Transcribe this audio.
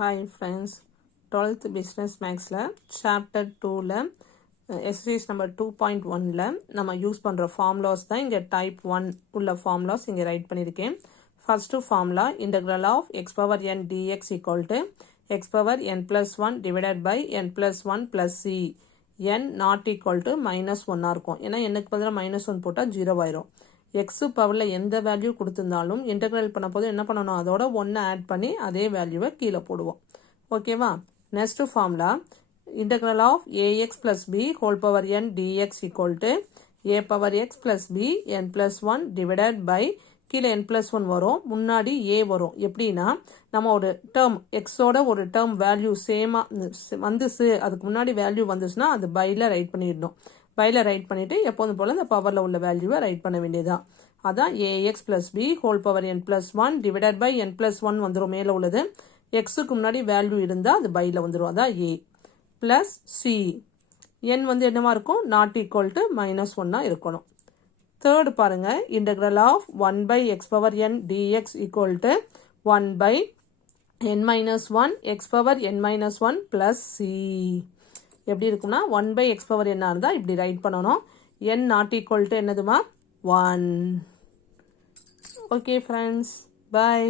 Hi friends, 12th business mathsல chapter 2ல exercise number 2.1ல நம்ம use பண்ற formulas தான் இங்க type 1 உள்ள formulas இங்க ரைட் பண்ணிருக்கேன். First formula integral of x power n dx equal to x power n plus 1 divided by n plus 1 plus c. n not equal to minus 1 இருக்கும். ஏன்னா nக்கு பதிலா minus 1 போட்டா 0 ஆயிரும். x பவர்ல எந்த வேல்யூ கொடுத்திருந்தாலும் இன்டெகிரல் பண்ண போது என்ன பண்ணணும், அதோட 1 ஆட் பண்ணி அதே வேல்யூவை கீழே போடுவோம். ஓகேவா? Next formula integral of ax plus b whole power n dx equal to a power x plus b n plus 1 divided by கீழே n plus 1 வரும், முன்னாடி a வரும். எப்படின்னா நம்ம ஒரு டேர்ம் எக்ஸோட ஒரு டேர்ம் வேல்யூ சேமா வந்துச்சு, அதுக்கு முன்னாடி வேல்யூ வந்துச்சுன்னா அது பைல ரைட் பண்ணிடணும். பைல ரைட் பண்ணிட்டு எப்போதும் போல இந்த பவர்ல உள்ள வேல்யூவை ரைட் பண்ண வேண்டியதுதான். அதான் ax plus b whole power n plus 1 divided by n plus 1 வந்துடும். மேலே உள்ளது எக்ஸுக்கு முன்னாடி வேல்யூ இருந்தால் அது பைல வந்துடும். அதான் a plus c. n வந்து என்னவா இருக்கும், நாட் ஈக்குவல் டு மைனஸ் 1 இருக்கணும். தேர்டு பாருங்க, integral of 1 by x power n dx equal to 1 by n minus 1 x power n minus 1 plus c. எப்படி இருக்கும்னா 1 by x power n இருந்தால் இப்படி right பண்ணணும். n not equal to என்னதுமா 1. Okay friends, by.